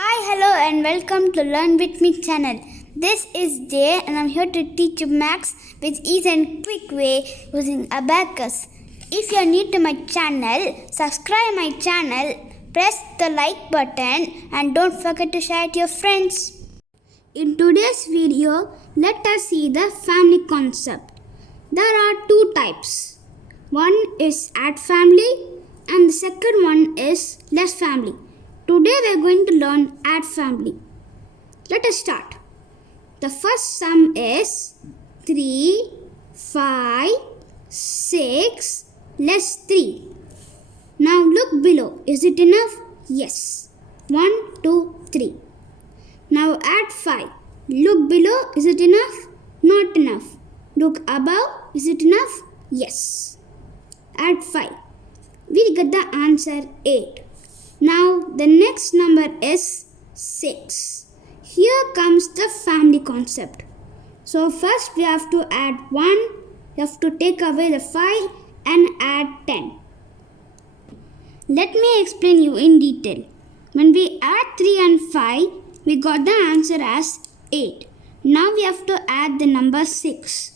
Hi, hello and welcome to Learn With Me channel. This is Jay and I'm here to teach you maths with easy and quick way using abacus. If you are new to my channel, subscribe my channel, press the like button and don't forget to share it to your friends. In today's video, let us see the family concept. There are two types. One is add family and the second one is less family. Today we are going to learn add family. Let us start. The first sum is 3, 5, 6, less 3. Now look below. Is it enough? Yes. 1, 2, 3. Now add 5. Look below. Is it enough? Not enough. Look above. Is it enough? Yes. Add 5. We get the answer 8. Now the next number is 6. Here comes the family concept. So first we have to add 1, we have to take away the 5 and add 10. Let me explain you in detail. When we add 3 and 5, we got the answer as 8. Now we have to add the number 6.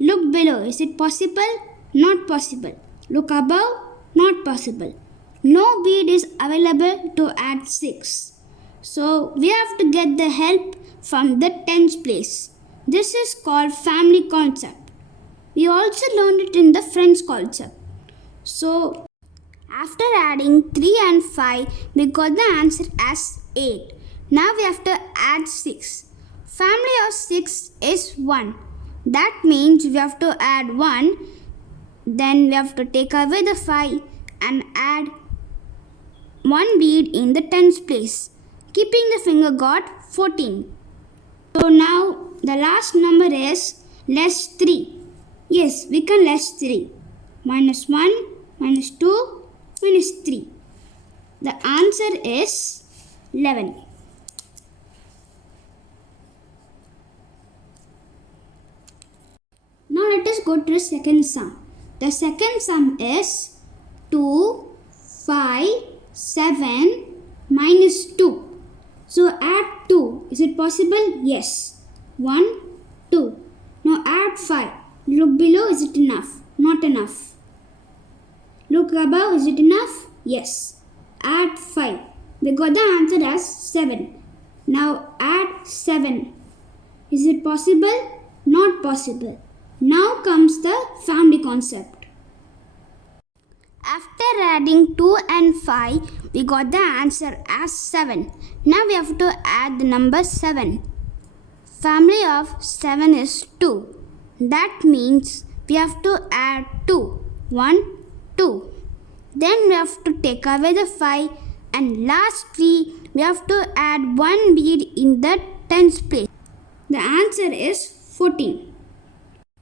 Look below. Is it possible? Not possible. Look above? Not possible. No bead is available to add 6. So we have to get the help from the tens place. This is called family concept. We also learned it in the friends concept. So after adding 3 and 5, we got the answer as 8. Now we have to add 6. Family of 6 is 1. That means we have to add 1. Then we have to take away the 5 and add 1 bead in the tens place. Keeping the finger got 14. So now the last number is less 3. Yes, we can less 3. Minus 1, minus 2, minus 3. The answer is 11. Now let us go to the second sum. The second sum is 2, 5, 7 minus 2. So add 2. Is it possible? Yes. 1, 2. Now add 5. Look below. Is it enough? Not enough. Look above. Is it enough? Yes. Add 5. We got the answer as 7. Now add 7. Is it possible? Not possible. Now comes the family concept. After adding 2 and 5, we got the answer as 7. Now we have to add the number 7. Family of 7 is 2. That means we have to add 2. 1, 2. Then we have to take away the 5 and lastly we have to add 1 bead in the tens place. The answer is 14.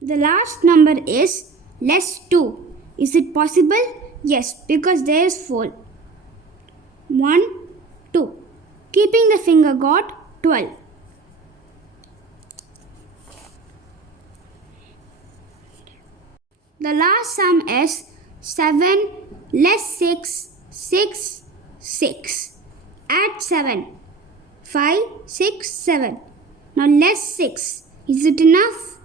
The last number is less 2. Is it possible? Yes, because there is 4. 1, 2. Keeping the finger got 12. The last sum is 7 less 6, 6, 6. Add 7. 5, 6, 7. Now less 6. Is it enough?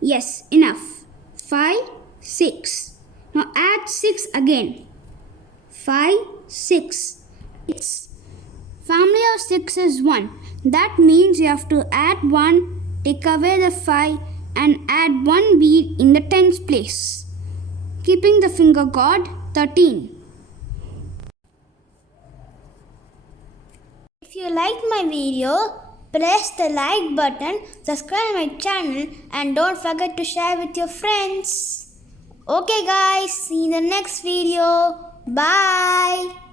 Yes, enough. 5, 6. Now add 6 again. 5, 6. Family of 6 is 1. That means you have to add 1, take away the 5 and add 1 bead in the tens place. Keeping the finger got 13. If you like my video, press the like button, subscribe my channel and don't forget to share with your friends. Okay guys, see you in the next video. Bye.